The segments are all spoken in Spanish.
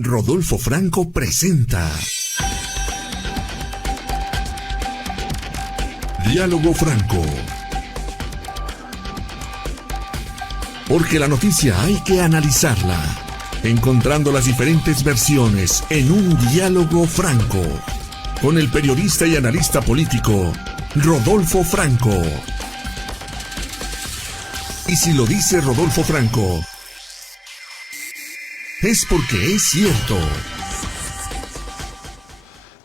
Rodolfo Franco presenta Diálogo Franco. Porque la noticia hay que analizarla, encontrando las diferentes versiones en un diálogo franco, con el periodista y analista político Rodolfo Franco. Y si lo dice Rodolfo Franco, es porque es cierto.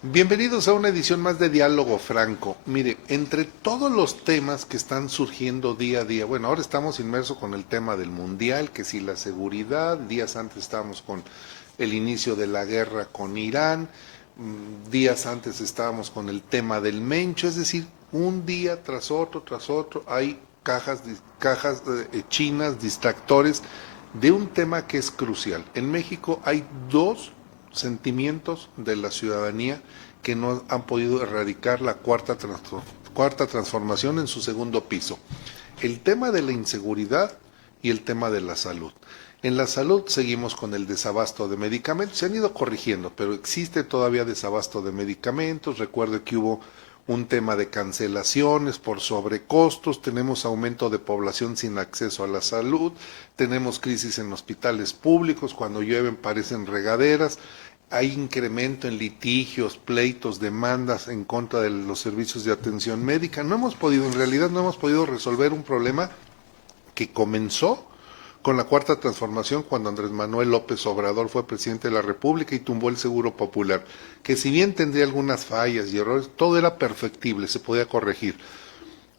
Bienvenidos a una edición más de Diálogo Franco. Mire, entre todos los temas que están surgiendo día a día, bueno, ahora estamos inmersos con el tema del Mundial, que si la seguridad, días antes estábamos con el inicio de la guerra con Irán, días antes estábamos con el tema del Mencho, es decir, un día tras otro, hay cajas chinas, distractores, de un tema que es crucial. En México hay dos sentimientos de la ciudadanía que no han podido erradicar la cuarta transformación en su segundo piso. El tema de la inseguridad y el tema de la salud. En la salud seguimos con el desabasto de medicamentos, se han ido corrigiendo, pero existe todavía desabasto de medicamentos. Recuerde que hubo un tema de cancelaciones por sobrecostos, tenemos aumento de población sin acceso a la salud, tenemos crisis en hospitales públicos, cuando llueven parecen regaderas, hay incremento en litigios, pleitos, demandas en contra de los servicios de atención médica. En realidad no hemos podido resolver un problema que comenzó con la cuarta transformación cuando Andrés Manuel López Obrador fue presidente de la República y tumbó el Seguro Popular, que si bien tendría algunas fallas y errores, todo era perfectible, se podía corregir.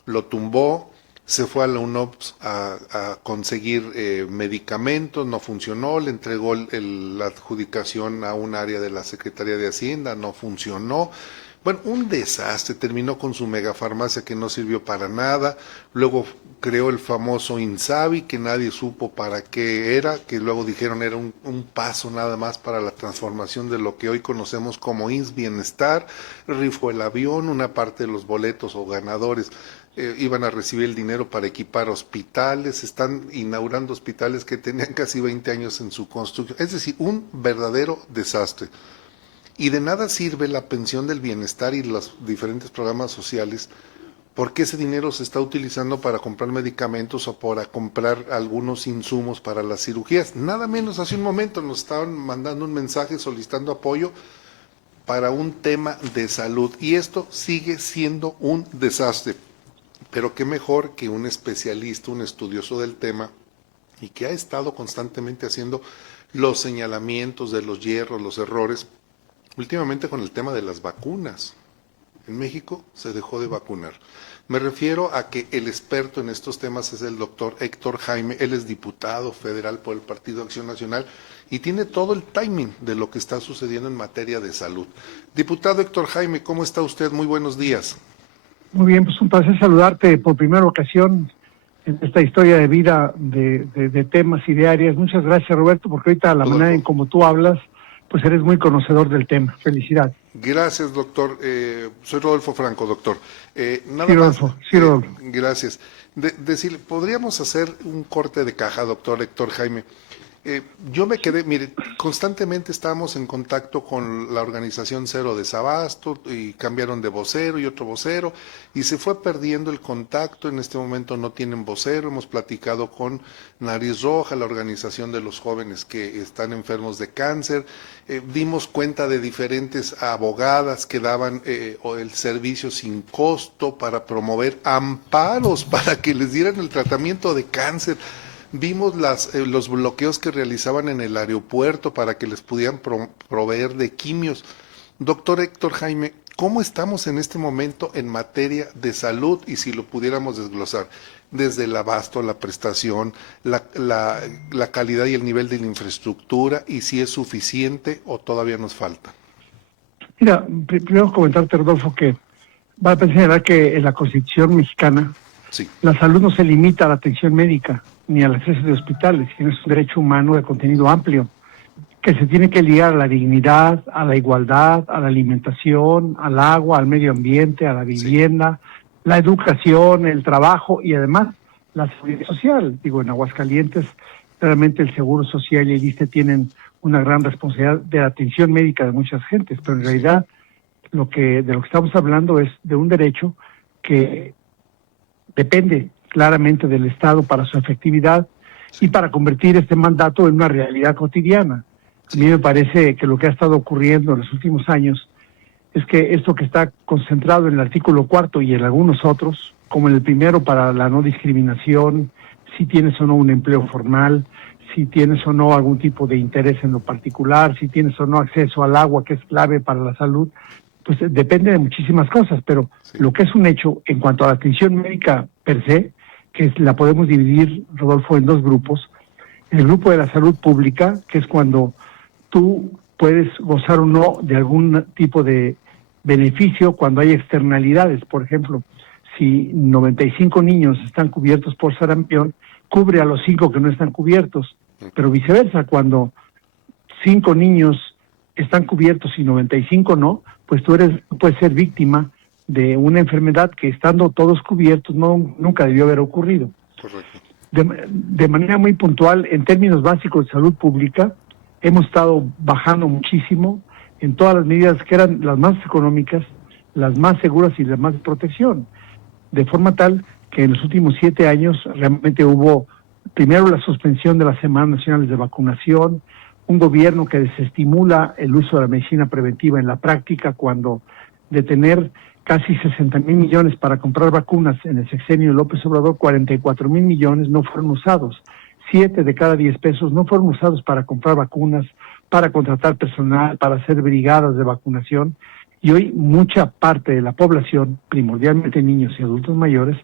Lo tumbó, se fue a la UNOPS a conseguir medicamentos, no funcionó, le entregó la adjudicación a un área de la Secretaría de Hacienda, no funcionó. Bueno, un desastre, terminó con su megafarmacia que no sirvió para nada, luego creó el famoso INSABI que nadie supo para qué era, que luego dijeron era un paso nada más para la transformación de lo que hoy conocemos como INS Bienestar, rifó el avión, una parte de los boletos o ganadores iban a recibir el dinero para equipar hospitales, están inaugurando hospitales que tenían casi 20 años en su construcción, es decir, un verdadero desastre. Y de nada sirve la pensión del bienestar y los diferentes programas sociales porque ese dinero se está utilizando para comprar medicamentos o para comprar algunos insumos para las cirugías. Nada menos hace un momento nos estaban mandando un mensaje solicitando apoyo para un tema de salud y esto sigue siendo un desastre. Pero qué mejor que un especialista, un estudioso del tema y que ha estado constantemente haciendo los señalamientos de los hierros, los errores. Últimamente con el tema de las vacunas. En México se dejó de vacunar. Me refiero a que el experto en estos temas es el doctor Héctor Jaime. Él es diputado federal por el Partido Acción Nacional y tiene todo el timing de lo que está sucediendo en materia de salud. Diputado Héctor Jaime, ¿cómo está usted? Muy buenos días. Muy bien, pues un placer saludarte por primera ocasión en esta historia de vida de temas y de áreas. Muchas gracias, Roberto, porque ahorita la manera en como tú hablas, pues eres muy conocedor del tema. Felicidades. Gracias, doctor. Soy Rodolfo Franco, doctor. Rodolfo. Gracias. Decirle, ¿podríamos hacer un corte de caja, doctor Héctor Jaime? Yo me quedé, mire, constantemente estábamos en contacto con la organización Cero Desabasto y cambiaron de vocero y otro vocero y se fue perdiendo el contacto. En este momento no tienen vocero. Hemos platicado con Nariz Roja, la organización de los jóvenes que están enfermos de cáncer. Dimos cuenta de diferentes abogadas que daban el servicio sin costo para promover amparos para que les dieran el tratamiento de cáncer. Vimos los bloqueos que realizaban en el aeropuerto para que les pudieran proveer de quimios. Doctor Héctor Jaime, ¿cómo estamos en este momento en materia de salud? Y si lo pudiéramos desglosar, desde el abasto, la prestación, la calidad y el nivel de la infraestructura, y si es suficiente o todavía nos falta. Mira, primero comentarte, Rodolfo, que vale la pena señalar que en la Constitución mexicana sí, la salud no se limita a la atención médica ni al acceso de hospitales, sino es un derecho humano de contenido amplio, que se tiene que ligar a la dignidad, a la igualdad, a la alimentación, al agua, al medio ambiente, a la vivienda, la educación, el trabajo y además la seguridad social. Digo, en Aguascalientes Claramente el Seguro Social y el ISSSTE tienen una gran responsabilidad de la atención médica de muchas gentes, pero en realidad de lo que estamos hablando es de un derecho que depende claramente del Estado para su efectividad y para convertir este mandato en una realidad cotidiana. A mí me parece que lo que ha estado ocurriendo en los últimos años es que esto que está concentrado en el artículo 4 y en algunos otros, como en el primero para la no discriminación, si tienes o no un empleo formal, si tienes o no algún tipo de interés en lo particular, si tienes o no acceso al agua, que es clave para la salud, pues depende de muchísimas cosas, pero lo que es un hecho en cuanto a la atención médica per se, que la podemos dividir, Rodolfo, en dos grupos. El grupo de la salud pública, que es cuando tú puedes gozar o no de algún tipo de beneficio cuando hay externalidades. Por ejemplo, si 95 niños están cubiertos por sarampión, cubre a los 5 que no están cubiertos, pero viceversa, cuando 5 niños están cubiertos y 95 no, pues tú puedes ser víctima de una enfermedad que estando todos cubiertos nunca debió haber ocurrido. Correcto. De manera muy puntual, en términos básicos de salud pública, hemos estado bajando muchísimo en todas las medidas que eran las más económicas, las más seguras y las más de protección, de forma tal que en los últimos 7 años realmente hubo primero la suspensión de las Semanas Nacionales de Vacunación, un gobierno que desestimula el uso de la medicina preventiva en la práctica, cuando de tener casi 60,000 millones para comprar vacunas en el sexenio de López Obrador, 44,000 millones no fueron usados. 7 de cada 10 pesos no fueron usados para comprar vacunas, para contratar personal, para hacer brigadas de vacunación. Y hoy mucha parte de la población, primordialmente niños y adultos mayores,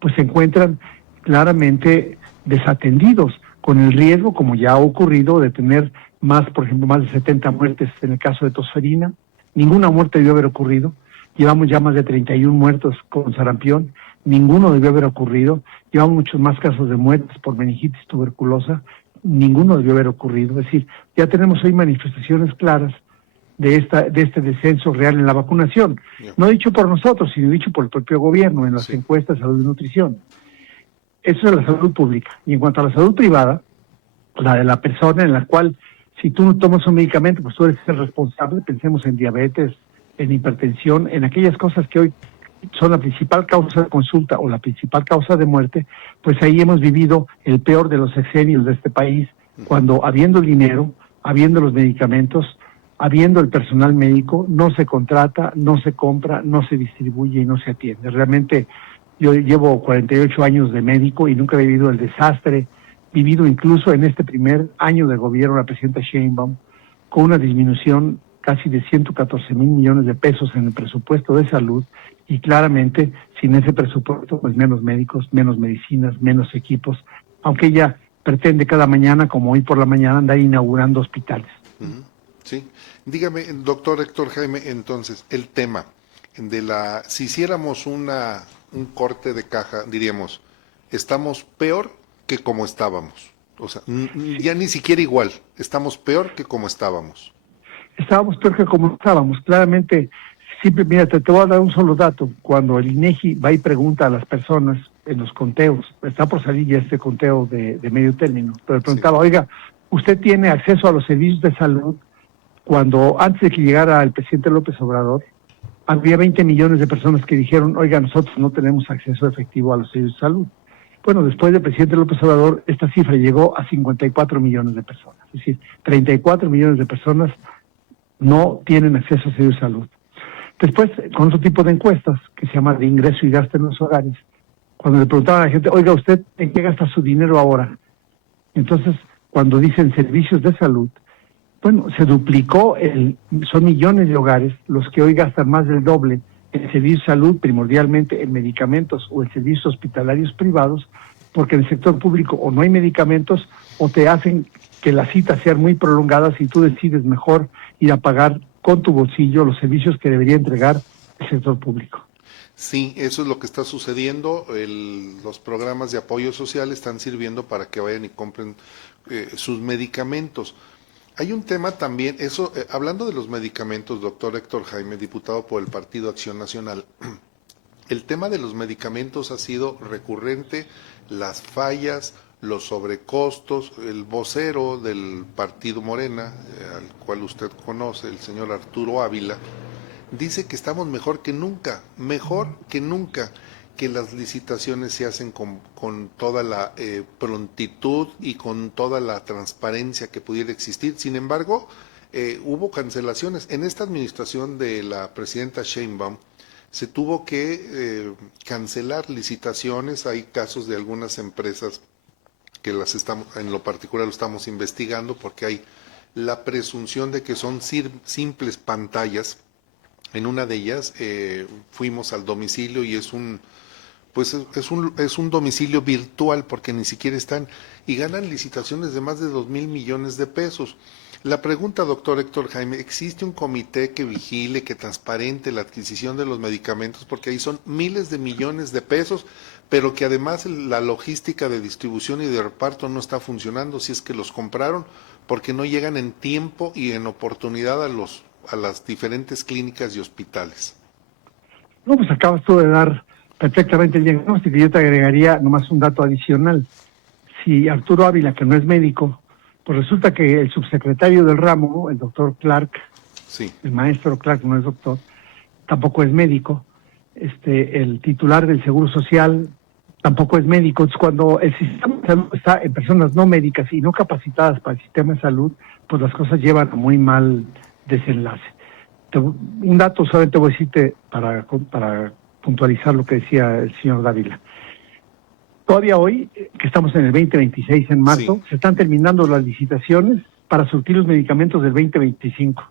pues se encuentran claramente desatendidos, con el riesgo, como ya ha ocurrido, de tener por ejemplo, más de 70 muertes en el caso de tosferina. Ninguna muerte debió haber ocurrido. Llevamos ya más de 31 muertos con sarampión. Ninguno debió haber ocurrido. Llevamos muchos más casos de muertes por meningitis tuberculosa. Ninguno debió haber ocurrido. Es decir, ya tenemos hoy manifestaciones claras de este descenso real en la vacunación. No dicho por nosotros, sino dicho por el propio gobierno en las encuestas de salud y nutrición. Eso es la salud pública. Y en cuanto a la salud privada, la de la persona, en la cual si tú no tomas un medicamento, pues tú eres el responsable. Pensemos en diabetes, en hipertensión, en aquellas cosas que hoy son la principal causa de consulta o la principal causa de muerte. Pues ahí hemos vivido el peor de los sexenios de este país, cuando habiendo el dinero, habiendo los medicamentos, habiendo el personal médico, no se contrata, no se compra, no se distribuye y no se atiende. Realmente yo llevo 48 años de médico y nunca he vivido el desastre vivido incluso en este primer año de gobierno de la presidenta Sheinbaum, con una disminución casi de 114,000 millones de pesos en el presupuesto de salud, y claramente sin ese presupuesto pues menos médicos, menos medicinas, menos equipos, aunque ella pretende cada mañana, como hoy por la mañana, andar inaugurando hospitales. Sí, dígame, doctor Héctor Jaime, entonces, el tema de si hiciéramos un corte de caja, diríamos, estamos peor que como estábamos. O sea, ya ni siquiera igual, estamos peor que como estábamos. Estábamos peor que como estábamos, claramente. Siempre, mira, te voy a dar un solo dato. Cuando el INEGI va y pregunta a las personas en los conteos, está por salir ya este conteo de medio término, pero preguntaba, oiga, ¿usted tiene acceso a los servicios de salud? Cuando antes de que llegara el presidente López Obrador, había 20 millones de personas que dijeron, oiga, nosotros no tenemos acceso efectivo a los servicios de salud. Bueno, después del presidente López Obrador, esta cifra llegó a 54 millones de personas. Es decir, 34 millones de personas no tienen acceso a servicios de salud. Después, con otro tipo de encuestas, que se llama de ingreso y gasto en los hogares, cuando le preguntaban a la gente, oiga, ¿usted en qué gasta su dinero ahora? Entonces, cuando dicen servicios de salud, bueno, se duplicó, son millones de hogares los que hoy gastan más del doble en servicios de salud, primordialmente en medicamentos o en servicios hospitalarios privados, porque en el sector público o no hay medicamentos o te hacen que las citas sean muy prolongadas y tú decides mejor ir a pagar con tu bolsillo los servicios que debería entregar el sector público. Sí, eso es lo que está sucediendo. Los programas de apoyo social están sirviendo para que vayan y compren sus medicamentos. Hay un tema también, hablando de los medicamentos, doctor Héctor Jaime, diputado por el Partido Acción Nacional, el tema de los medicamentos ha sido recurrente, las fallas, los sobrecostos. El vocero del partido Morena, al cual usted conoce, el señor Arturo Ávila, dice que estamos mejor que nunca, que las licitaciones se hacen con toda la prontitud y con toda la transparencia que pudiera existir. Sin embargo, hubo cancelaciones. En esta administración de la presidenta Sheinbaum se tuvo que cancelar licitaciones. Hay casos de algunas empresas que en lo particular lo estamos investigando porque hay la presunción de que son simples pantallas. En una de ellas fuimos al domicilio y es un domicilio virtual porque ni siquiera están, y ganan licitaciones de más de 2,000 millones de pesos. La pregunta, doctor Héctor Jaime, ¿existe un comité que vigile, que transparente la adquisición de los medicamentos? Porque ahí son miles de millones de pesos, pero que además la logística de distribución y de reparto no está funcionando, si es que los compraron, porque no llegan en tiempo y en oportunidad a las diferentes clínicas y hospitales. No, pues acabas tú de dar perfectamente el diagnóstico. Yo te agregaría nomás un dato adicional. Si Arturo Ávila, que no es médico, pues resulta que el subsecretario del ramo, el doctor Clark, sí, el maestro Clark no es doctor, tampoco es médico, el titular del Seguro Social tampoco es médico. Entonces, cuando el sistema de salud está en personas no médicas y no capacitadas para el sistema de salud, pues las cosas llevan a muy mal desenlace. Un dato solamente voy a decirte para puntualizar lo que decía el señor Dávila. Todavía hoy, que estamos en el 2026, en marzo, sí, se están terminando las licitaciones para surtir los medicamentos del 2025.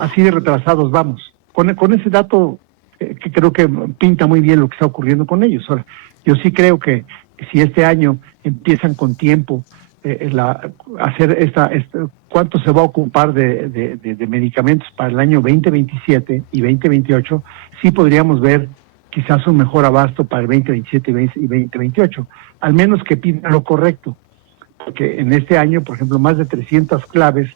Así de retrasados vamos. Con ese dato que creo que pinta muy bien lo que está ocurriendo con ellos. Ahora, yo sí creo que si este año empiezan con tiempo hacer cuánto se va a ocupar de medicamentos para el año 2027 y 2028, sí podríamos ver quizás un mejor abasto para el 2027 y 2028, al menos que pidan lo correcto, porque en este año, por ejemplo, más de 300 claves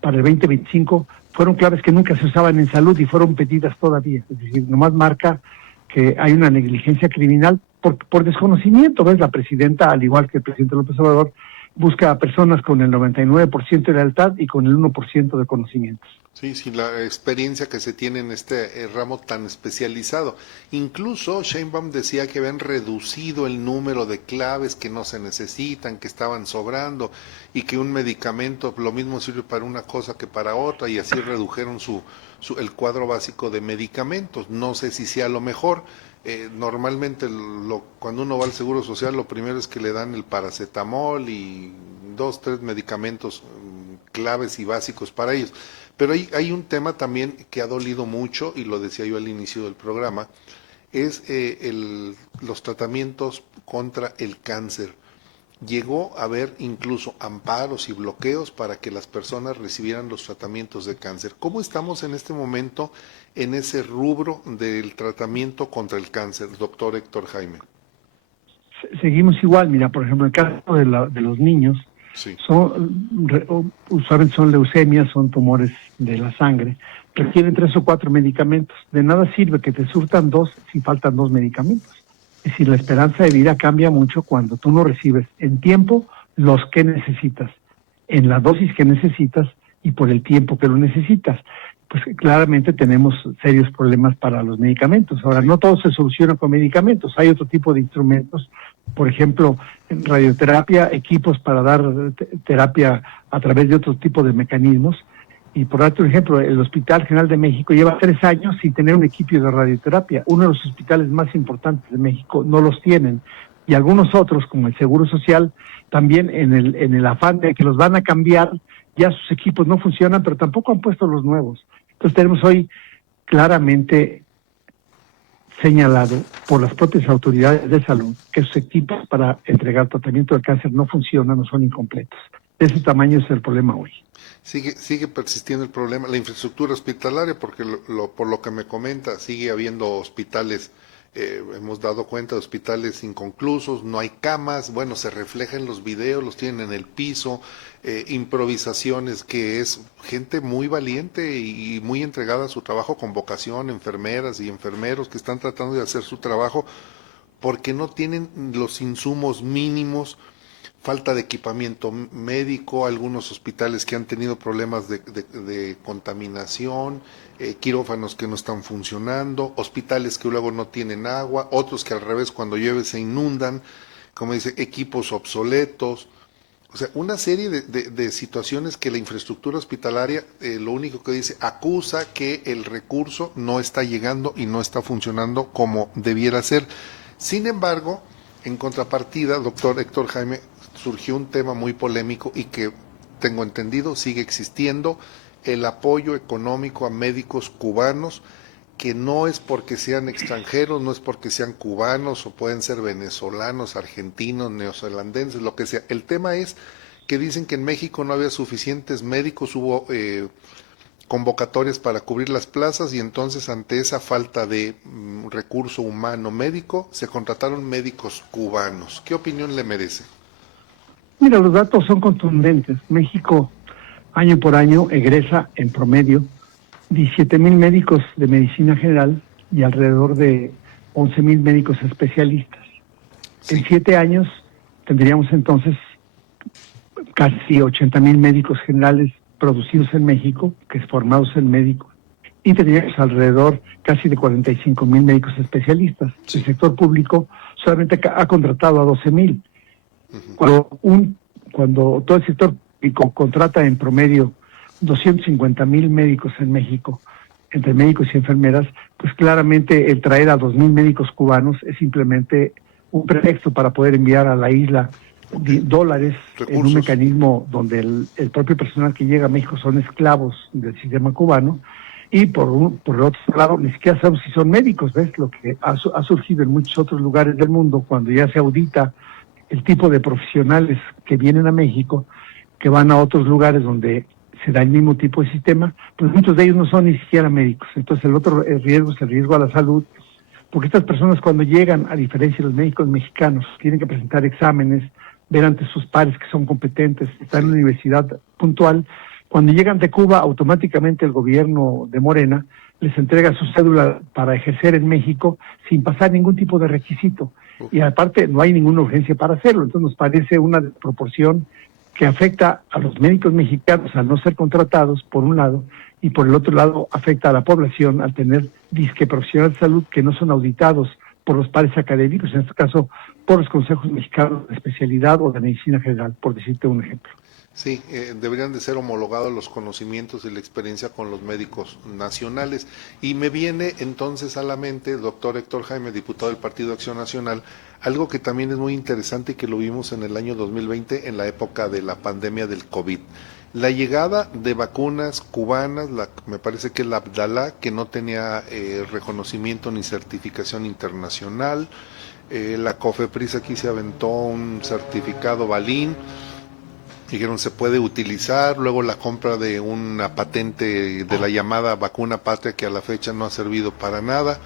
para el 2025 fueron claves que nunca se usaban en salud y fueron pedidas todavía, es decir, nomás marca que hay una negligencia criminal por desconocimiento. ¿Ves? La presidenta, al igual que el presidente López Obrador, busca a personas con el 99% de lealtad y con el 1% de conocimientos. Sí, la experiencia que se tiene en este ramo tan especializado. Incluso Sheinbaum decía que habían reducido el número de claves que no se necesitan, que estaban sobrando y que un medicamento lo mismo sirve para una cosa que para otra, y así redujeron el cuadro básico de medicamentos. No sé si sea lo mejor. Normalmente cuando uno va al Seguro Social lo primero es que le dan el paracetamol y 2, 3 medicamentos claves y básicos para ellos. Pero hay un tema también que ha dolido mucho, y lo decía yo al inicio del programa, es los tratamientos contra el cáncer. Llegó a haber incluso amparos y bloqueos para que las personas recibieran los tratamientos de cáncer. ¿Cómo estamos en este momento en ese rubro del tratamiento contra el cáncer, doctor Héctor Jaime? Seguimos igual. Mira, por ejemplo, el caso de los niños, sí, usualmente son leucemias, son tumores de la sangre, requieren 3 o 4 medicamentos. De nada sirve que te surtan 2 si faltan 2 medicamentos. Es decir, la esperanza de vida cambia mucho cuando tú no recibes en tiempo los que necesitas, en la dosis que necesitas y por el tiempo que lo necesitas. Pues claramente tenemos serios problemas para los medicamentos. Ahora, no todo se soluciona con medicamentos, hay otro tipo de instrumentos, por ejemplo, en radioterapia, equipos para dar terapia a través de otro tipo de mecanismos. Y por darte un ejemplo, el Hospital General de México lleva 3 años sin tener un equipo de radioterapia. Uno de los hospitales más importantes de México no los tienen. Y algunos otros, como el Seguro Social, también en el afán de que los van a cambiar, ya sus equipos no funcionan, pero tampoco han puesto los nuevos. Entonces tenemos hoy claramente señalado por las propias autoridades de salud que sus equipos para entregar tratamiento del cáncer no funcionan o son incompletos. De ese tamaño es el problema hoy. Sigue persistiendo el problema, la infraestructura hospitalaria, porque por lo que me comenta, sigue habiendo hospitales, hemos dado cuenta de hospitales inconclusos, no hay camas, bueno, se refleja en los videos, los tienen en el piso, improvisaciones, que es gente muy valiente y muy entregada a su trabajo con vocación, enfermeras y enfermeros que están tratando de hacer su trabajo porque no tienen los insumos mínimos. falta de equipamiento médico, algunos hospitales que han tenido problemas de contaminación, quirófanos que no están funcionando, hospitales que luego no tienen agua, otros que al revés cuando llueve se inundan, como dice, equipos obsoletos. O sea, una serie de situaciones que la infraestructura hospitalaria, lo único que dice, acusa que el recurso no está llegando y no está funcionando como debiera ser. Sin embargo, en contrapartida, doctor Héctor Jaime, surgió un tema muy polémico y que, tengo entendido, sigue existiendo, el apoyo económico a médicos cubanos, que no es porque sean extranjeros, no es porque sean cubanos, o pueden ser venezolanos, argentinos, neozelandenses, lo que sea. El tema es que dicen que en México no había suficientes médicos, hubo convocatorias para cubrir las plazas y entonces ante esa falta de recurso humano médico, se contrataron médicos cubanos. ¿Qué opinión le merece? Mira, los datos son contundentes. México, año por año, egresa en promedio 17,000 médicos de medicina general y alrededor de 11,000 médicos especialistas. Sí. En 7 años tendríamos entonces casi 80,000 médicos generales producidos en México, que es formados en médicos, y tendríamos alrededor casi de 45,000 médicos especialistas. Sí. El sector público solamente ha contratado a 12,000. Cuando todo el sector público contrata en promedio 250,000 médicos en México, entre médicos y enfermeras, pues claramente el traer a 2,000 médicos cubanos es simplemente un pretexto para poder enviar a la isla dólares, recursos, en un mecanismo donde el propio personal que llega a México son esclavos del sistema cubano, y por el otro lado ni siquiera sabemos si son médicos. ¿Ves? Lo que ha surgido en muchos otros lugares del mundo, cuando ya se audita el tipo de profesionales que vienen a México, que van a otros lugares donde se da el mismo tipo de sistema, pues muchos de ellos no son ni siquiera médicos. Entonces el otro riesgo es el riesgo a la salud, porque estas personas cuando llegan, a diferencia de los médicos mexicanos, tienen que presentar exámenes, ver ante sus pares que son competentes, están en una universidad puntual. Cuando llegan de Cuba, automáticamente el gobierno de Morena les entrega su cédula para ejercer en México sin pasar ningún tipo de requisito. Y aparte no hay ninguna urgencia para hacerlo. Entonces nos parece una desproporción que afecta a los médicos mexicanos al no ser contratados, por un lado, y por el otro lado afecta a la población al tener disque profesionales de salud que no son auditados por los pares académicos, en este caso por los consejos mexicanos de especialidad o de medicina general, por decirte un ejemplo. Sí, deberían de ser homologados los conocimientos y la experiencia con los médicos nacionales. Y me viene entonces a la mente, doctor Héctor Jaime, diputado del Partido Acción Nacional, algo que también es muy interesante y que lo vimos en el año 2020, en la época de la pandemia del COVID. La llegada de vacunas cubanas, me parece que la Abdala, que no tenía reconocimiento ni certificación internacional, la COFEPRIS aquí se aventó un certificado Balín, dijeron se puede utilizar, luego la compra de una patente de la llamada vacuna patria que a la fecha no ha servido para nada.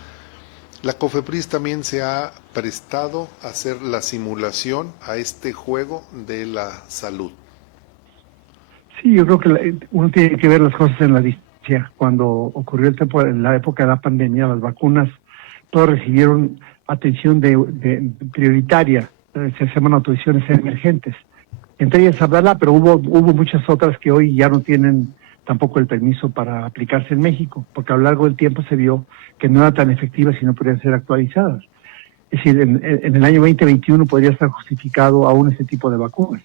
La COFEPRIS también se ha prestado a hacer la simulación a este juego de la salud. Sí, yo creo que uno tiene que ver las cosas en la distancia. Cuando ocurrió el tiempo, en la época de la pandemia, las vacunas todas recibieron atención prioritaria, se llaman autorizaciones emergentes. Entre ellas Abdala, pero hubo muchas otras que hoy ya no tienen tampoco el permiso para aplicarse en México, porque a lo largo del tiempo se vio que no eran tan efectivas y no podían ser actualizadas. Es decir, en el año 2021 podría estar justificado aún ese tipo de vacunas.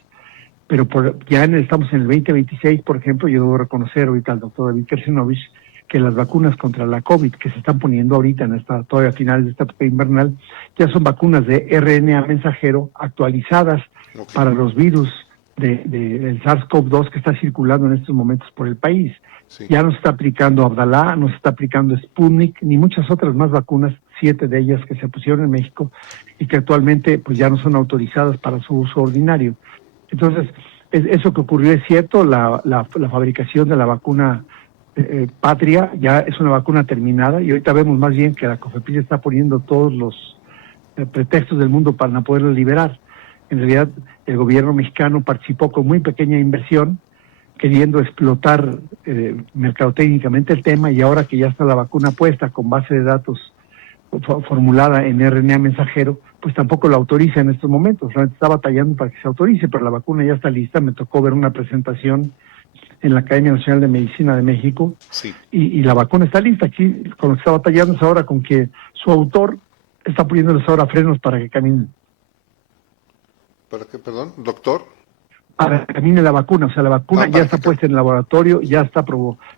Pero estamos en el 2026, por ejemplo, yo debo reconocer ahorita al doctor David Kersenovich que las vacunas contra la COVID que se están poniendo ahorita todavía a finales de esta época invernal, ya son vacunas de RNA mensajero actualizadas para los virus del SARS-CoV-2 que está circulando en estos momentos por el país. Sí. Ya no se está aplicando Abdala, no se está aplicando Sputnik, ni muchas otras más vacunas, 7 de ellas que se pusieron en México y que actualmente pues ya no son autorizadas para su uso ordinario. Entonces, eso que ocurrió es cierto, la fabricación de la vacuna Patria ya es una vacuna terminada y ahorita vemos más bien que la COFEPRIS está poniendo todos los pretextos del mundo para no poderla liberar. En realidad, el gobierno mexicano participó con muy pequeña inversión, queriendo explotar mercadotécnicamente el tema, y ahora que ya está la vacuna puesta con base de datos formulada en RNA mensajero, pues tampoco la autoriza en estos momentos. Realmente está batallando para que se autorice, pero la vacuna ya está lista. Me tocó ver una presentación en la Academia Nacional de Medicina de México, Sí. y la vacuna está lista. Aquí con lo que está batallando es ahora con que su autor está poniéndoles ahora frenos para que caminen. ¿Para qué, perdón, doctor? Para que camine la vacuna, o sea, la vacuna ya está puesta en el laboratorio, ya está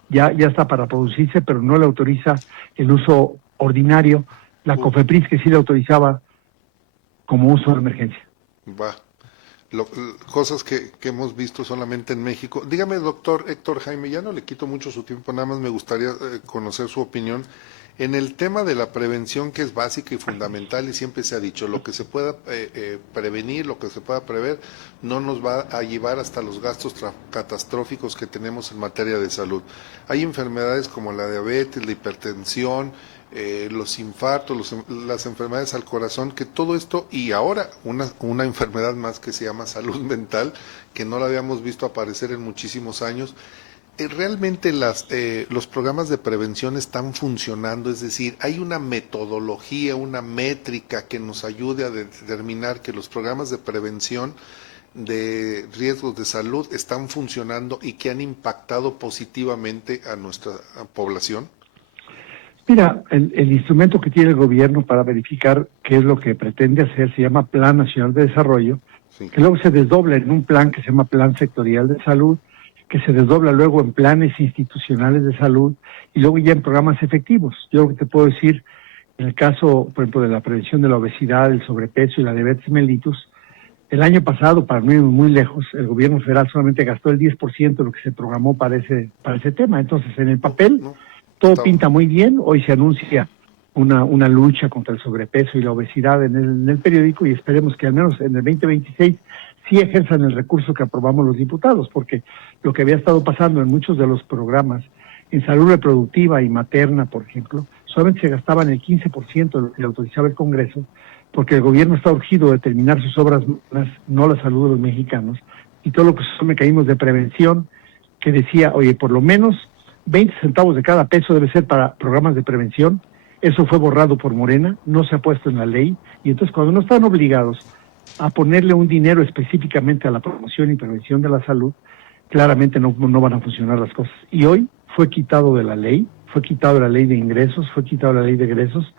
ya está para producirse, pero no le autoriza el uso ordinario. La COFEPRIS, que sí le autorizaba como uso de emergencia. Va. Cosas que hemos visto solamente en México. Dígame, doctor Héctor Jaime, ya no le quito mucho su tiempo, nada más me gustaría conocer su opinión en el tema de la prevención, que es básica y fundamental, y siempre se ha dicho, lo que se pueda prevenir, lo que se pueda prever, no nos va a llevar hasta los gastos catastróficos que tenemos en materia de salud. Hay enfermedades como la diabetes, la hipertensión, los infartos, las enfermedades al corazón, que todo esto, y ahora una enfermedad más que se llama salud mental, que no la habíamos visto aparecer en muchísimos años. Realmente los programas de prevención están funcionando, es decir, hay una metodología, una métrica que nos ayude a determinar que los programas de prevención de riesgos de salud están funcionando y que han impactado positivamente a nuestra población. Mira, el instrumento que tiene el gobierno para verificar qué es lo que pretende hacer se llama Plan Nacional de Desarrollo, sí, que luego se desdobla en un plan que se llama Plan Sectorial de Salud, que se desdobla luego en planes institucionales de salud y luego ya en programas efectivos. Yo lo que te puedo decir, en el caso, por ejemplo, de la prevención de la obesidad, el sobrepeso y la diabetes mellitus, el año pasado, para no ir muy lejos, el gobierno federal solamente gastó el 10% de lo que se programó para ese tema. Entonces, en el papel, todo pinta muy bien. Hoy se anuncia una lucha contra el sobrepeso y la obesidad en el periódico, y esperemos que al menos en el 2026 sí ejerzan el recurso que aprobamos los diputados, porque lo que había estado pasando en muchos de los programas, en salud reproductiva y materna, por ejemplo, solamente se gastaban el 15% de lo que le autorizaba el Congreso, porque el gobierno está urgido de terminar sus obras, no la salud de los mexicanos, y todo lo que son mecanismos de prevención, que decía, oye, por lo menos 20 centavos de cada peso debe ser para programas de prevención. Eso fue borrado por Morena, no se ha puesto en la ley, y entonces cuando no están obligados a ponerle un dinero específicamente a la promoción y prevención de la salud, claramente no van a funcionar las cosas. Y hoy fue quitado de la ley, fue quitado de la ley de ingresos, fue quitado de la ley de egresos,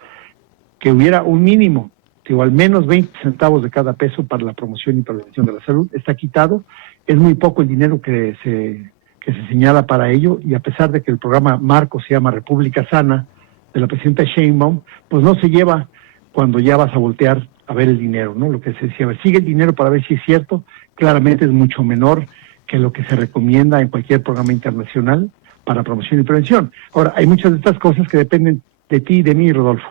que hubiera un mínimo, digo, al menos 20 centavos de cada peso para la promoción y prevención de la salud. Está quitado, es muy poco el dinero que se señala para ello, y a pesar de que el programa marco se llama República Sana, de la presidenta Sheinbaum, pues no se lleva cuando ya vas a voltear a ver el dinero, ¿no? Lo que se decía, sigue el dinero para ver si es cierto, claramente es mucho menor que lo que se recomienda en cualquier programa internacional para promoción y prevención. Ahora, hay muchas de estas cosas que dependen de ti y de mí, Rodolfo.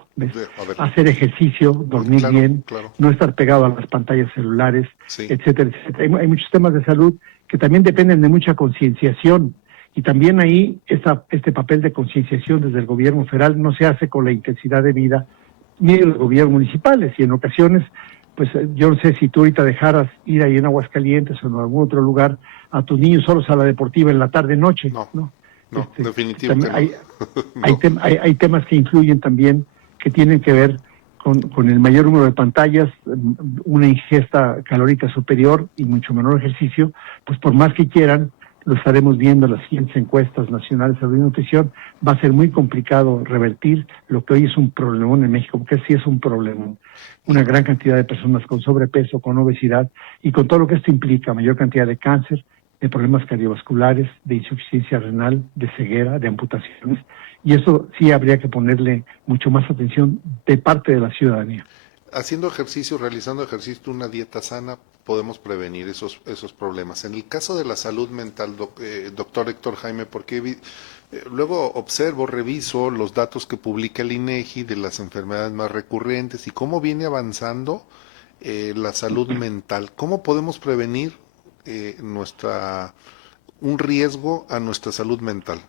Hacer ejercicio, dormir bien, no estar pegado a las pantallas celulares, etcétera, etcétera. Hay muchos temas de salud que también dependen de mucha concienciación, y también ahí este papel de concienciación desde el gobierno federal no se hace con la intensidad de vida ni de los gobiernos municipales, y en ocasiones, pues yo no sé si tú ahorita dejaras ir ahí en Aguascalientes o en algún otro lugar a tus niños solos a la deportiva en la tarde-noche, ¿no? No, definitivamente hay temas que influyen también, que tienen que ver con el mayor número de pantallas, una ingesta calórica superior y mucho menor ejercicio. Pues por más que quieran, lo estaremos viendo en las siguientes encuestas nacionales de salud y nutrición, va a ser muy complicado revertir lo que hoy es un problemón en México, porque sí es un problemón. Una gran cantidad de personas con sobrepeso, con obesidad, y con todo lo que esto implica, mayor cantidad de cáncer, de problemas cardiovasculares, de insuficiencia renal, de ceguera, de amputaciones, y eso sí habría que ponerle mucho más atención de parte de la ciudadanía. Haciendo ejercicio, realizando ejercicio, una dieta sana, podemos prevenir esos problemas. En el caso de la salud mental, doctor Héctor Jaime, porque luego reviso los datos que publica el INEGI de las enfermedades más recurrentes y cómo viene avanzando la salud mental. ¿Cómo podemos prevenir un riesgo a nuestra salud mental?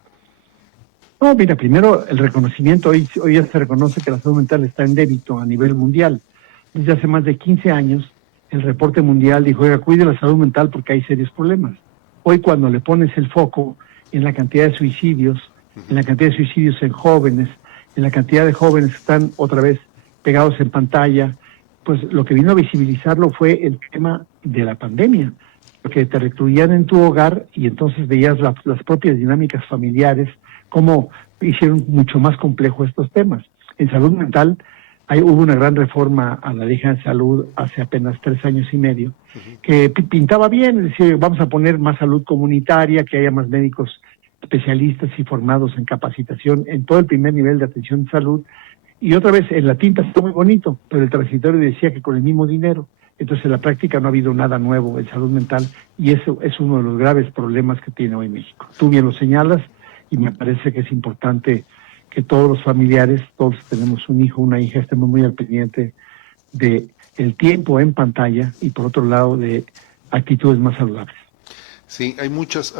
No, mira, primero el reconocimiento, hoy ya se reconoce que la salud mental está en débito a nivel mundial. Desde hace más de 15 años, el reporte mundial dijo, oiga, cuide la salud mental porque hay serios problemas. Hoy cuando le pones el foco en la cantidad de suicidios, en la cantidad de suicidios en jóvenes, en la cantidad de jóvenes que están otra vez pegados en pantalla, pues lo que vino a visibilizarlo fue el tema de la pandemia, porque te recluían en tu hogar y entonces veías las propias dinámicas familiares, cómo hicieron mucho más complejo estos temas. En salud mental hubo una gran reforma a la Ley de Salud hace apenas 3 años y medio, que pintaba bien, es decir, vamos a poner más salud comunitaria, que haya más médicos especialistas y formados en capacitación en todo el primer nivel de atención de salud. Y otra vez, en la tinta está muy bonito, pero el transitorio decía que con el mismo dinero. Entonces, en la práctica no ha habido nada nuevo en salud mental y eso es uno de los graves problemas que tiene hoy México. Tú bien lo señalas y me parece que es importante que todos los familiares, todos tenemos un hijo, una hija, estemos muy al pendiente de el tiempo en pantalla y por otro lado de actitudes más saludables. Sí, hay muchos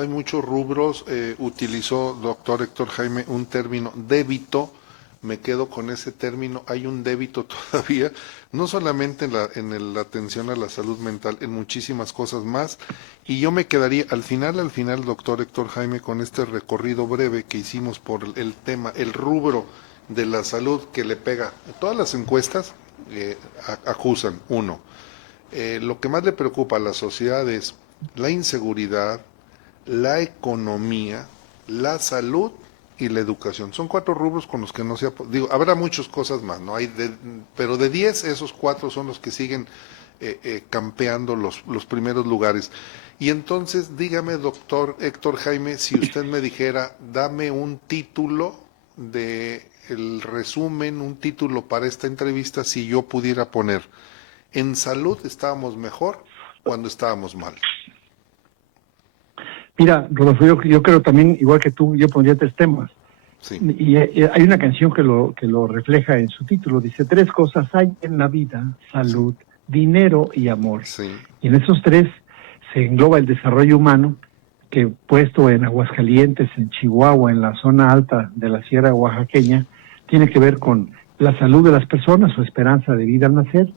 rubros. Utilizó, doctor Héctor Jaime, un término, débito. Me quedo con ese término. Hay un débito todavía, no solamente en la atención a la salud mental, en muchísimas cosas más. Y yo me quedaría al final, doctor Héctor Jaime, con este recorrido breve que hicimos por el tema, el rubro de la salud que le pega. Todas las encuestas acusan, uno, lo que más le preocupa a la sociedad es la inseguridad, la economía, la salud y la educación. Son 4 rubros con los que no se ha... Digo, habrá muchas cosas más, ¿no? Pero de 10, esos 4 son los que siguen campeando los primeros lugares. Y entonces, dígame, doctor Héctor Jaime, si usted me dijera, dame un título el resumen, un título para esta entrevista, si yo pudiera poner, en salud estábamos mejor cuando estábamos mal. Mira, Rodolfo, yo creo también, igual que tú, yo pondría 3 temas. Sí. Y hay una canción que lo refleja en su título. Dice, 3 cosas hay en la vida: salud, dinero y amor. Sí. Y en esos 3 se engloba el desarrollo humano, que puesto en Aguascalientes, en Chihuahua, en la zona alta de la Sierra Oaxaqueña, tiene que ver con la salud de las personas, su esperanza de vida al nacer,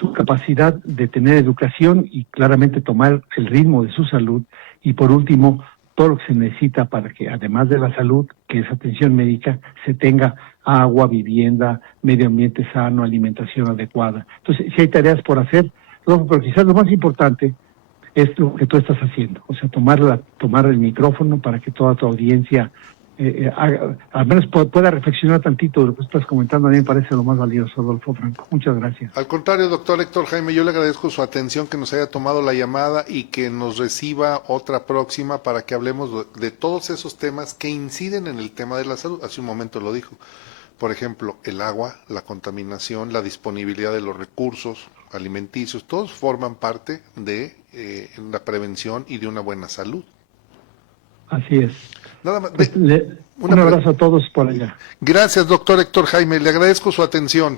su capacidad de tener educación y claramente tomar el ritmo de su salud, y por último, todo lo que se necesita para que, además de la salud, que es atención médica, se tenga agua, vivienda, medio ambiente sano, alimentación adecuada. Entonces, sí hay tareas por hacer, pero quizás lo más importante es lo que tú estás haciendo, o sea, tomar el micrófono para que toda tu audiencia al menos pueda reflexionar tantito de lo que estás comentando. A mí me parece lo más valioso, Adolfo Franco. Muchas gracias. Al contrario, doctor Héctor Jaime, yo le agradezco su atención, que nos haya tomado la llamada y que nos reciba otra próxima para que hablemos de todos esos temas que inciden en el tema de la salud. Hace un momento lo dijo. Por ejemplo, el agua, la contaminación, la disponibilidad de los recursos alimenticios, todos forman parte de la prevención y de una buena salud. Así es. Nada más. Un abrazo a todos por allá. Gracias, doctor Héctor Jaime. Le agradezco su atención.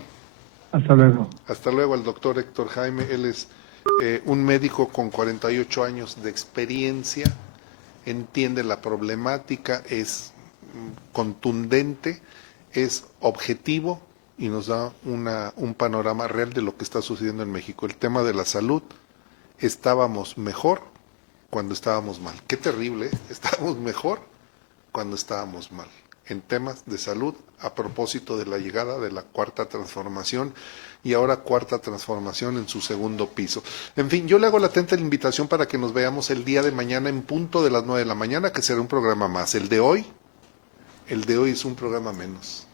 Hasta luego. Hasta luego al doctor Héctor Jaime. Él es un médico con 48 años de experiencia, entiende la problemática, es contundente, es objetivo y nos da un panorama real de lo que está sucediendo en México. El tema de la salud, estábamos mejor cuando estábamos mal. Qué terrible, estábamos mejor cuando estábamos mal. En temas de salud, a propósito de la llegada de la Cuarta Transformación y ahora Cuarta Transformación en su segundo piso. En fin, yo le hago latente la invitación para que nos veamos el día de mañana en punto de las 9 de la mañana, que será un programa más. El de hoy es un programa menos.